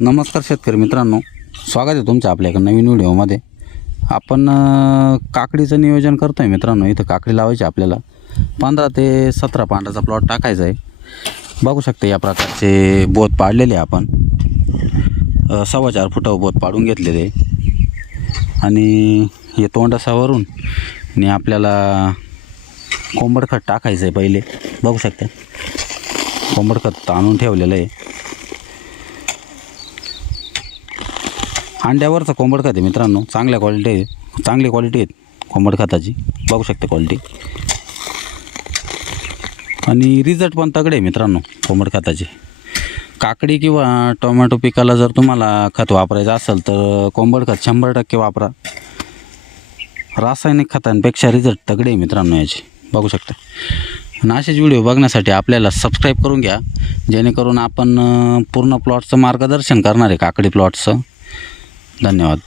नमस्कार शेतकरी मित्रांनो, स्वागत आहे तुमचं आपल्या एका नवीन व्हिडिओमध्ये। आपण काकडीचं नियोजन करतो आहे मित्रांनो। इथं काकडी लावायची आपल्याला 15 ते 17 पांडाचा प्लॉट टाकायचा आहे। बघू शकता या प्रकारचे बोत पाडलेले आपण 4.25 फुटावर बोत पाडून घेतलेले आणि हे तोंडासावरून आणि आपल्याला कोंबड खत टाकायचं आहे। पहिले बघू शकता कोंबड खत आणून ठेवलेलं आहे। अंड्यावरचं कोंबड खत आहे मित्रांनो, चांगली क्वालिटी आहे कोंबड खताची। बघू शकता क्वालिटी आणि रिझल्ट पण तगडे आहे मित्रांनो कोंबड खताचे। काकडी किंवा टोमॅटो पिकाला जर तुम्हाला खत वापरायचं असेल तर कोंबड खत 100% वापरा। रासायनिक खतांपेक्षा रिझल्ट तगडे आहे मित्रांनो याचे। बघू शकता आणि असेच व्हिडिओ बघण्यासाठी आपल्याला सबस्क्राईब करून घ्या, जेणेकरून आपण पूर्ण प्लॉटचं मार्गदर्शन करणार आहे काकडी प्लॉटचं। धन्यवाद।